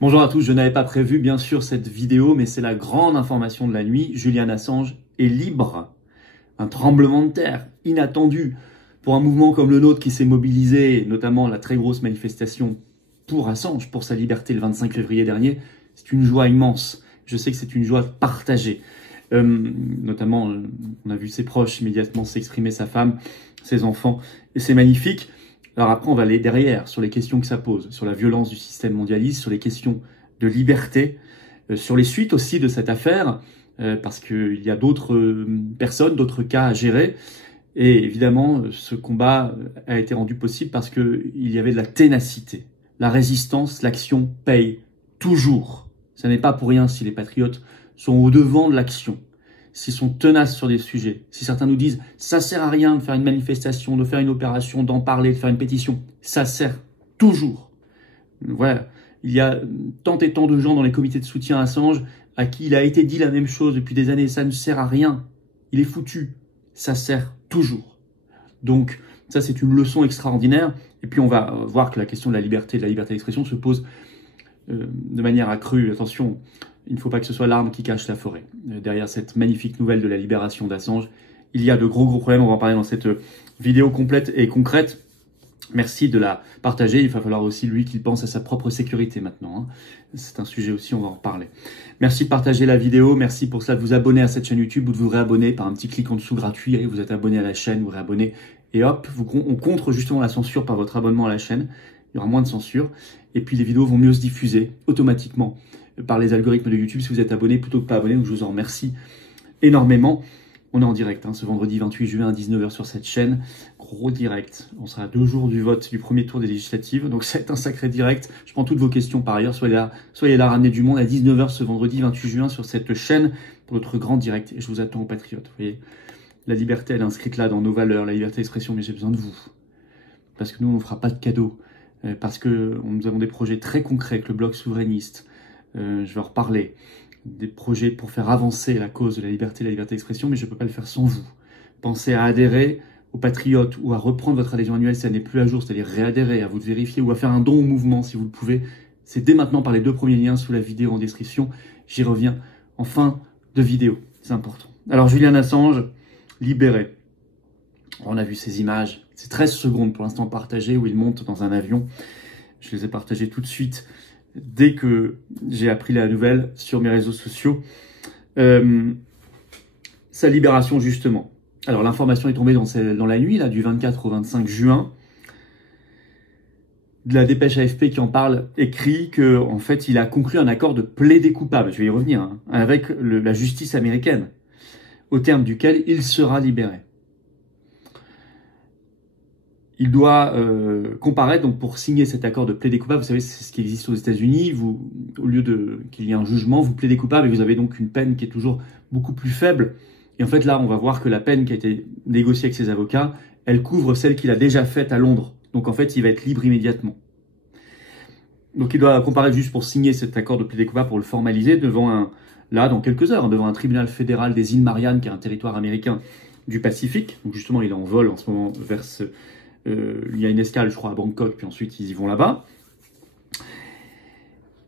Bonjour à tous, je n'avais pas prévu bien sûr cette vidéo, mais c'est la grande information de la nuit. Julian Assange est libre. Un tremblement de terre inattendu pour un mouvement comme le nôtre qui s'est mobilisé, notamment la très grosse manifestation pour Assange, pour sa liberté le 25 février dernier. C'est une joie immense. Je sais que c'est une joie partagée. Notamment, on a vu ses proches immédiatement s'exprimer, sa femme, ses enfants, et c'est magnifique. Alors après, on va aller derrière, sur les questions que ça pose, sur la violence du système mondialiste, sur les questions de liberté, sur les suites aussi de cette affaire, parce qu'il y a d'autres personnes, d'autres cas à gérer. Et évidemment, ce combat a été rendu possible parce qu'il y avait de la ténacité. La résistance, l'action paye toujours. Ce n'est pas pour rien si les patriotes sont au devant de l'action, s'ils sont tenaces sur des sujets, si certains nous disent « ça sert à rien de faire une manifestation, de faire une opération, d'en parler, de faire une pétition », ça sert toujours. Voilà, il y a tant et tant de gens dans les comités de soutien à Assange à qui il a été dit la même chose depuis des années, ça ne sert à rien, il est foutu, ça sert toujours. Donc ça c'est une leçon extraordinaire, et puis on va voir que la question de la liberté d'expression se pose de manière accrue. Attention, il ne faut pas que ce soit l'arme qui cache la forêt. Derrière cette magnifique nouvelle de la libération d'Assange, il y a de gros problèmes. On va en parler dans cette vidéo complète et concrète. Merci de la partager. Il va falloir aussi, lui, qu'il pense à sa propre sécurité maintenant. C'est un sujet aussi, on va en reparler. Merci de partager la vidéo. Merci pour cela de vous abonner à cette chaîne YouTube ou de vous réabonner par un petit clic en dessous gratuit. Et vous êtes abonné à la chaîne, vous réabonnez. Et hop, on contre justement la censure par votre abonnement à la chaîne. Il y aura moins de censure. Et puis les vidéos vont mieux se diffuser automatiquement par les algorithmes de YouTube si vous êtes abonné plutôt que pas abonné. Donc je vous en remercie énormément. On est en direct ce vendredi 28 juin à 19h sur cette chaîne. Gros direct. On sera à 2 jours du vote du premier tour des législatives. Donc ça va être un sacré direct. Je prends toutes vos questions par ailleurs. Soyez là, ramenez du monde à 19h ce vendredi 28 juin sur cette chaîne pour notre grand direct. Et je vous attends aux patriotes. Vous voyez, la liberté, elle est inscrite là dans nos valeurs, la liberté d'expression, mais j'ai besoin de vous. Parce que nous, on ne fera pas de cadeaux. Parce que nous avons des projets très concrets avec le bloc souverainiste. Je vais en reparler. Des projets pour faire avancer la cause de la liberté d'expression, mais je ne peux pas le faire sans vous. Pensez à adhérer aux Patriotes ou à reprendre votre adhésion annuelle si elle n'est plus à jour, c'est-à-dire réadhérer, à vous de vérifier ou à faire un don au mouvement si vous le pouvez. C'est dès maintenant par les 2 premiers liens sous la vidéo en description. J'y reviens en fin de vidéo. C'est important. Alors, Julian Assange, libéré. On a vu ces images. C'est 13 secondes pour l'instant partagées où il monte dans un avion. Je les ai partagées tout de suite dès que j'ai appris la nouvelle sur mes réseaux sociaux. Sa libération, justement. Alors, l'information est tombée dans la nuit, là, du 24 au 25 juin. De la dépêche AFP qui en parle écrit qu'en fait, il a conclu un accord de plaider coupable, je vais y revenir, avec la justice américaine, au terme duquel il sera libéré. Il doit comparaître donc pour signer cet accord de plaider coupable. Vous savez, c'est ce qui existe aux États-Unis. Au lieu qu'il y ait un jugement, vous plaidez coupable et vous avez donc une peine qui est toujours beaucoup plus faible. Et en fait, là, on va voir que la peine qui a été négociée avec ses avocats, elle couvre celle qu'il a déjà faite à Londres. Donc en fait, il va être libre immédiatement. Donc il doit comparaître juste pour signer cet accord de plaider coupable, pour le formaliser devant dans quelques heures, devant un tribunal fédéral des îles Mariannes, qui est un territoire américain du Pacifique. Donc justement, il est en vol en ce moment vers il y a une escale, je crois, à Bangkok, puis ensuite ils y vont là-bas.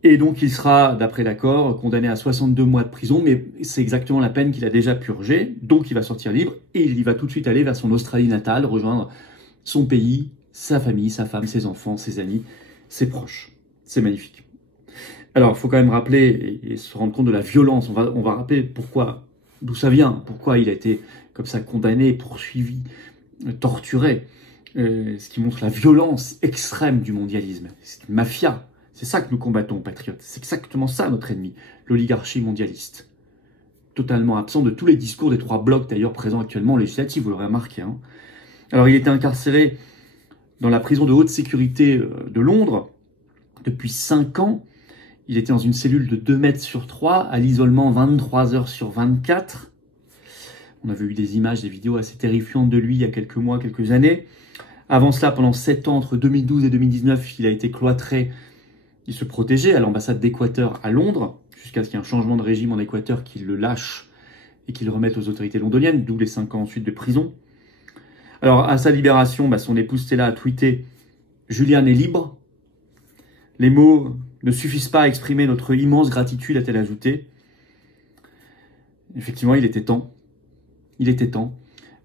Et donc il sera, d'après l'accord, condamné à 62 mois de prison, mais c'est exactement la peine qu'il a déjà purgée, donc il va sortir libre, et il va tout de suite aller vers son Australie natale, rejoindre son pays, sa famille, sa femme, ses enfants, ses amis, ses proches. C'est magnifique. Alors, il faut quand même rappeler et se rendre compte de la violence. On va rappeler d'où ça vient, pourquoi il a été comme ça condamné, poursuivi, torturé. Ce qui montre la violence extrême du mondialisme. C'est une mafia. C'est ça que nous combattons, patriotes. C'est exactement ça, notre ennemi. L'oligarchie mondialiste. Totalement absent de tous les discours des 3 blocs, d'ailleurs, présents actuellement en législative, vous l'aurez remarqué. Alors, il était incarcéré dans la prison de haute sécurité de Londres depuis 5 ans. Il était dans une cellule de 2 mètres sur 3, à l'isolement 23 heures sur 24. On avait eu des images, des vidéos assez terrifiantes de lui il y a quelques mois, quelques années. Avant cela, pendant 7 ans, entre 2012 et 2019, il a été cloîtré. Il se protégeait à l'ambassade d'Équateur à Londres, jusqu'à ce qu'il y ait un changement de régime en Équateur qui le lâche et qui le remette aux autorités londoniennes, d'où les 5 ans ensuite de prison. Alors, à sa libération, son épouse Stella a tweeté « Julian est libre ». Les mots ne suffisent pas à exprimer notre immense gratitude, a-t-elle ajouté. Effectivement, il était temps. Il était temps.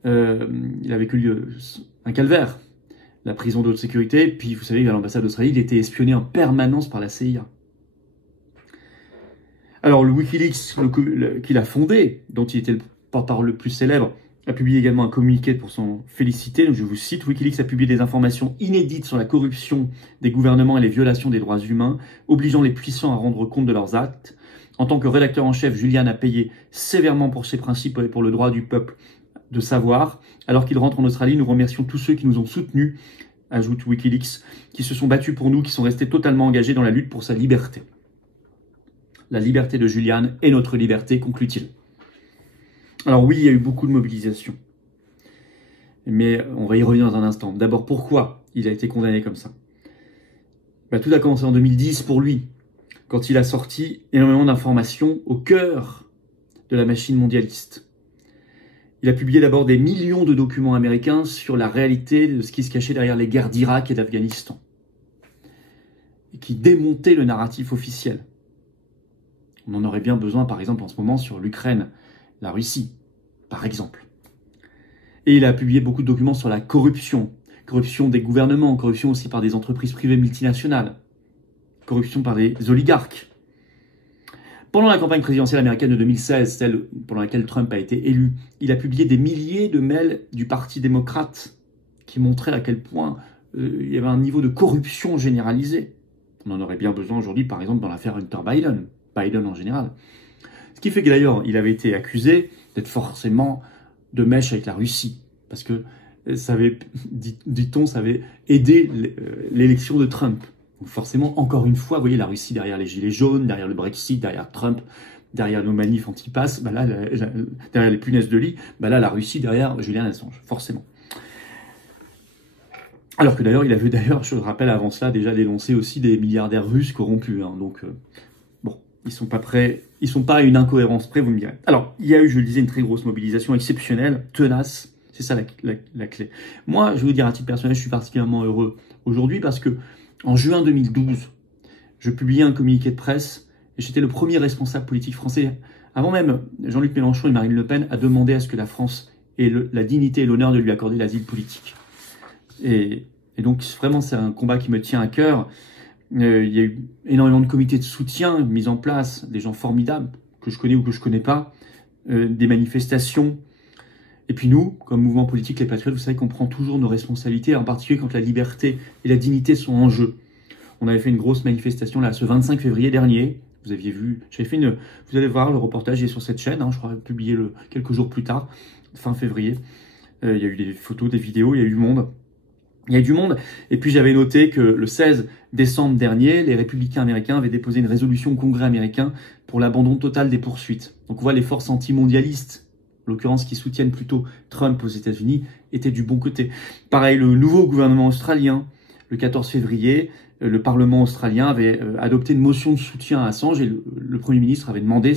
Il a vécu un calvaire, la prison de haute sécurité. Puis, vous savez, à l'ambassade d'Australie, il était espionné en permanence par la CIA. Alors, le Wikileaks qu'il a fondé, dont il était le porte-parole le plus célèbre, a publié également un communiqué pour s'en féliciter. Donc, je vous cite, Wikileaks a publié des informations inédites sur la corruption des gouvernements et les violations des droits humains, obligeant les puissants à rendre compte de leurs actes. En tant que rédacteur en chef, Julian a payé sévèrement pour ses principes et pour le droit du peuple de savoir. Alors qu'il rentre en Australie, nous remercions tous ceux qui nous ont soutenus, ajoute Wikileaks, qui se sont battus pour nous, qui sont restés totalement engagés dans la lutte pour sa liberté. La liberté de Julian est notre liberté, conclut-il. Alors oui, il y a eu beaucoup de mobilisation. Mais on va y revenir dans un instant. D'abord, pourquoi il a été condamné comme ça? Tout a commencé en 2010 pour lui, quand il a sorti énormément d'informations au cœur de la machine mondialiste. Il a publié d'abord des millions de documents américains sur la réalité de ce qui se cachait derrière les guerres d'Irak et d'Afghanistan, et qui démontaient le narratif officiel. On en aurait bien besoin, par exemple, en ce moment, sur l'Ukraine, la Russie, par exemple. Et il a publié beaucoup de documents sur la corruption. Corruption des gouvernements, corruption aussi par des entreprises privées multinationales, corruption par des oligarques. Pendant la campagne présidentielle américaine de 2016, celle pendant laquelle Trump a été élu, il a publié des milliers de mails du Parti démocrate qui montraient à quel point il y avait un niveau de corruption généralisé. On en aurait bien besoin aujourd'hui, par exemple, dans l'affaire Hunter Biden. Biden en général. Ce qui fait que d'ailleurs, il avait été accusé d'être forcément de mèche avec la Russie. Parce que ça avait, dit-on, ça avait aidé l'élection de Trump. Donc forcément, encore une fois, vous voyez la Russie derrière les gilets jaunes, derrière le Brexit, derrière Trump, derrière nos manifs anti-pass, derrière les punaises de lit, là, la Russie derrière Julian Assange, forcément. Alors que d'ailleurs, il avait je le rappelle avant cela, déjà dénoncé aussi des milliardaires russes corrompus. Donc, ils sont pas prêts, ils sont pas à une incohérence près, vous me direz. Alors, il y a eu, je le disais, une très grosse mobilisation exceptionnelle, tenace, c'est ça la clé. Moi, je vais vous dire, à titre personnel, je suis particulièrement heureux aujourd'hui parce que en juin 2012, je publiais un communiqué de presse et j'étais le premier responsable politique français, avant même Jean-Luc Mélenchon et Marine Le Pen, à demander à ce que la France ait la dignité et l'honneur de lui accorder l'asile politique. Et donc, vraiment, c'est un combat qui me tient à cœur. Il y a eu énormément de comités de soutien mis en place, des gens formidables que je connais ou que je connais pas, des manifestations. Et puis nous, comme mouvement politique, les Patriotes, vous savez qu'on prend toujours nos responsabilités, en particulier quand la liberté et la dignité sont en jeu. On avait fait une grosse manifestation là, ce 25 février dernier. Vous aviez vu, vous allez voir le reportage, il est sur cette chaîne, je crois publié quelques jours plus tard, fin février. Il y a eu des photos, des vidéos, il y a eu du monde. Il y a eu du monde, et puis j'avais noté que le 16 décembre dernier, les républicains américains avaient déposé une résolution au Congrès américain pour l'abandon total des poursuites. Donc on voit les forces anti-mondialistes, en l'occurrence qui soutiennent plutôt Trump aux États-Unis, étaient du bon côté. Pareil, le nouveau gouvernement australien, le 14 février, le Parlement australien avait adopté une motion de soutien à Assange et le Premier ministre avait demandé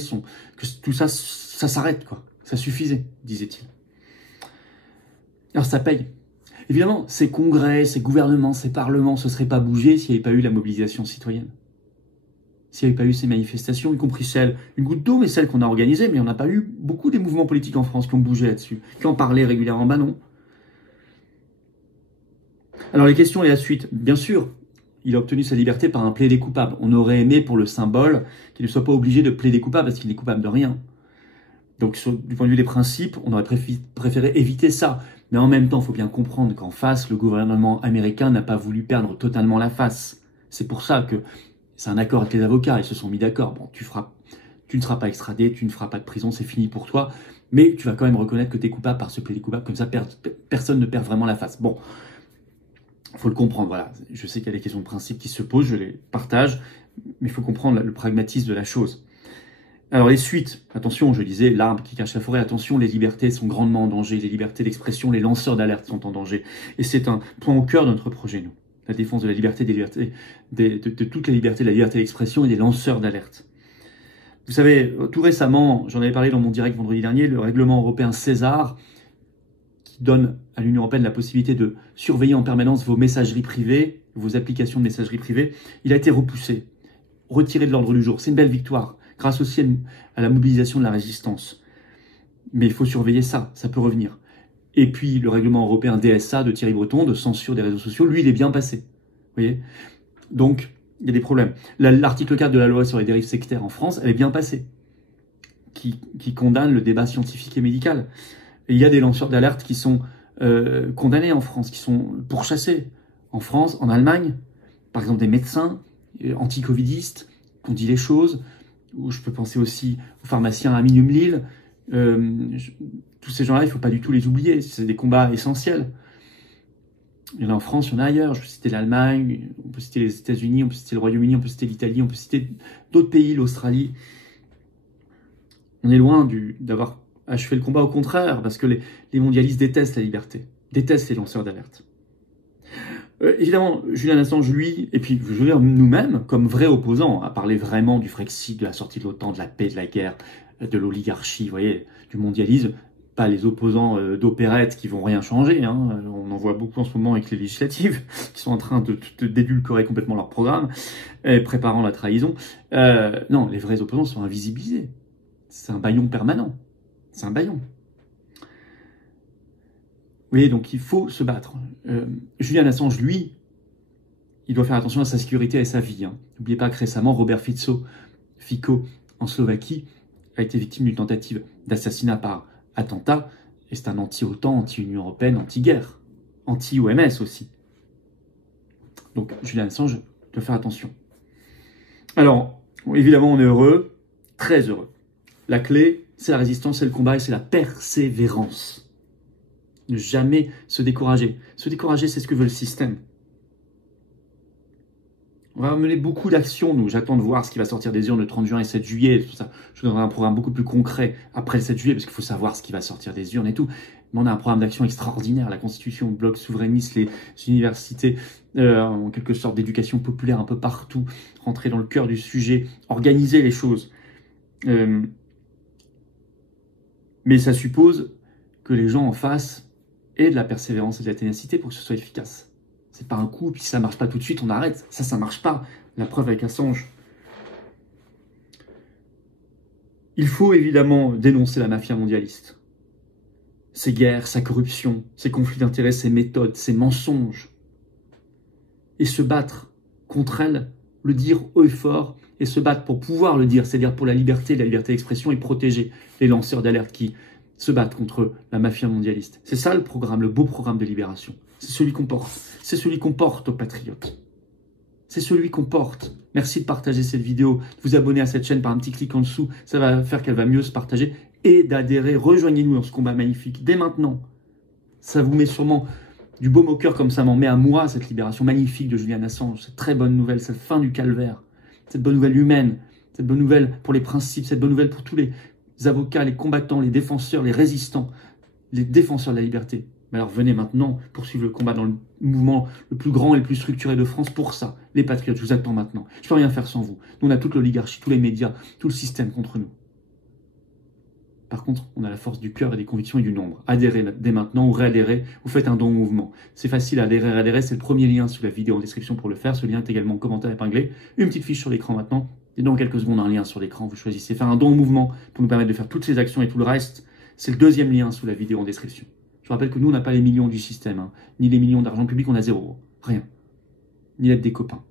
que tout ça s'arrête, quoi. Ça suffisait, disait-il. Alors ça paye. Évidemment, ces congrès, ces gouvernements, ces parlements ne se seraient pas bougés s'il n'y avait pas eu la mobilisation citoyenne. S'il n'y avait pas eu ces manifestations, y compris une goutte d'eau, mais celles qu'on a organisées, mais on n'a pas eu beaucoup des mouvements politiques en France qui ont bougé là-dessus, qui en parlaient régulièrement. Non. Alors les questions et la suite. Bien sûr, il a obtenu sa liberté par un plaidé coupable. On aurait aimé pour le symbole qu'il ne soit pas obligé de plaider coupable parce qu'il n'est coupable de rien. Donc du point de vue des principes, on aurait préféré éviter ça. Mais en même temps, il faut bien comprendre qu'en face, le gouvernement américain n'a pas voulu perdre totalement la face. C'est pour ça que c'est un accord avec les avocats. Ils se sont mis d'accord. Bon, tu ne seras pas extradé, tu ne feras pas de prison, c'est fini pour toi. Mais tu vas quand même reconnaître que tu es coupable par ce plaidé coupable. Comme ça, personne ne perd vraiment la face. Bon, il faut le comprendre. Voilà. Je sais qu'il y a des questions de principe qui se posent, je les partage. Mais il faut comprendre le pragmatisme de la chose. Alors les suites, attention, je disais, l'arbre qui cache la forêt, attention, les libertés sont grandement en danger, les libertés d'expression, les lanceurs d'alerte sont en danger. Et c'est un point au cœur de notre projet, nous. La défense de la liberté, de toute la liberté, de la liberté d'expression et des lanceurs d'alerte. Vous savez, tout récemment, j'en avais parlé dans mon direct vendredi dernier, le règlement européen César, qui donne à l'Union européenne la possibilité de surveiller en permanence vos messageries privées, vos applications de messagerie privée, il a été repoussé. retiré de l'ordre du jour. C'est une belle victoire, grâce aussi à la mobilisation de la résistance. Mais il faut surveiller ça, ça peut revenir. Et puis, le règlement européen DSA de Thierry Breton, de censure des réseaux sociaux, lui, il est bien passé. Vous voyez? Donc, il y a des problèmes. L'article 4 de la loi sur les dérives sectaires en France, elle est bien passée, qui condamne le débat scientifique et médical. Et il y a des lanceurs d'alerte qui sont condamnés en France, qui sont pourchassés. En France, en Allemagne, par exemple des médecins anti-covidistes qui ont dit les choses, ou je peux penser aussi aux pharmaciens à Minum-Lille. Tous ces gens-là, il ne faut pas du tout les oublier, c'est des combats essentiels. Il y en a en France, il y en a ailleurs. Je peux citer l'Allemagne, on peut citer les États-Unis, on peut citer le Royaume-Uni, on peut citer l'Italie, on peut citer d'autres pays, l'Australie. On est loin d'avoir achevé le combat, au contraire, parce que les mondialistes détestent la liberté, détestent les lanceurs d'alerte. Évidemment, Julian Assange, lui, et puis je veux dire nous-mêmes, comme vrais opposants, à parler vraiment du Frexit, de la sortie de l'OTAN, de la paix, de la guerre, de l'oligarchie, vous voyez, du mondialisme, pas les opposants d'opérette qui vont rien changer, hein. On en voit beaucoup en ce moment avec les législatives, qui sont en train d'édulcorer complètement leur programme, préparant la trahison. Non, les vrais opposants sont invisibilisés. C'est un bâillon permanent. C'est un bâillon. Vous voyez, donc il faut se battre. Julian Assange, lui, il doit faire attention à sa sécurité et à sa vie. N'oubliez pas que récemment, Robert Fico, en Slovaquie, a été victime d'une tentative d'assassinat par attentat. Et c'est un anti-OTAN, anti-Union européenne, anti-guerre, anti-OMS aussi. Donc Julian Assange doit faire attention. Alors, évidemment, on est heureux, très heureux. La clé, c'est la résistance, c'est le combat et c'est la persévérance. Ne jamais se décourager. Se décourager, c'est ce que veut le système. On va mener beaucoup d'actions, nous. J'attends de voir ce qui va sortir des urnes le 30 juin et 7 juillet. Tout ça. Je vous donnerai un programme beaucoup plus concret après le 7 juillet, parce qu'il faut savoir ce qui va sortir des urnes et tout. Mais on a un programme d'action extraordinaire. La Constitution, le bloc souverainiste, les universités, en quelque sorte d'éducation populaire un peu partout, rentrer dans le cœur du sujet, organiser les choses. Mais ça suppose que les gens en face aient de la persévérance et de la ténacité pour que ce soit efficace. C'est pas un coup, puis si ça marche pas tout de suite, on arrête. Ça marche pas. La preuve avec Assange. Il faut évidemment dénoncer la mafia mondialiste. Ses guerres, sa corruption, ses conflits d'intérêts, ses méthodes, ses mensonges. Et se battre contre elle, le dire haut et fort, et se battre pour pouvoir le dire, c'est-à-dire pour la liberté d'expression et protéger les lanceurs d'alerte qui se battent contre la mafia mondialiste. C'est ça le programme, le beau programme de libération. C'est celui qu'on porte. C'est celui qu'on porte aux patriotes. C'est celui qu'on porte. Merci de partager cette vidéo, de vous abonner à cette chaîne par un petit clic en dessous. Ça va faire qu'elle va mieux se partager. Et d'adhérer. Rejoignez-nous dans ce combat magnifique. Dès maintenant. Ça vous met sûrement du baume au cœur comme ça m'en met à moi, cette libération magnifique de Julian Assange. Cette très bonne nouvelle, cette fin du calvaire. Cette bonne nouvelle humaine. Cette bonne nouvelle pour les principes. Cette bonne nouvelle pour tous les avocats, les combattants, les défenseurs, les résistants, les défenseurs de la liberté. Mais alors venez maintenant poursuivre le combat dans le mouvement le plus grand et le plus structuré de France pour ça. Les patriotes, je vous attends maintenant. Je ne peux rien faire sans vous. Nous, on a toute l'oligarchie, tous les médias, tout le système contre nous. Par contre, on a la force du cœur et des convictions et du nombre. Adhérez dès maintenant ou réadhérez, vous faites un don au mouvement. C'est facile à adhérer, réadhérer, c'est le premier lien sous la vidéo en description pour le faire. Ce lien est également en commentaire épinglé. Une petite fiche sur l'écran maintenant. Et dans quelques secondes, un lien sur l'écran. Vous choisissez faire un don au mouvement pour nous permettre de faire toutes ces actions et tout le reste. C'est le deuxième lien sous la vidéo en description. Je rappelle que nous, on n'a pas les millions du système, ni les millions d'argent public, on a 0. Rien. Ni l'aide des copains.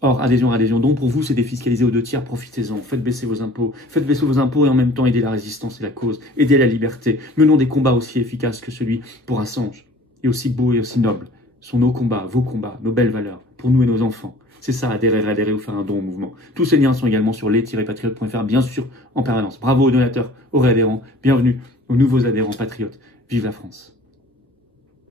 Or, adhésion, don, pour vous, c'est défiscalisé aux 2/3, profitez-en. Faites baisser vos impôts. Faites baisser vos impôts et en même temps, aidez la résistance et la cause. Aidez la liberté. Menons des combats aussi efficaces que celui pour Assange. Et aussi beaux et aussi nobles. Ce sont nos combats, vos combats, nos belles valeurs. Pour nous et nos enfants. C'est ça, adhérer ou faire un don au mouvement. Tous ces liens sont également sur les-patriotes.fr, bien sûr, en permanence. Bravo aux donateurs, aux réadhérents. Bienvenue aux nouveaux adhérents patriotes. Vive la France.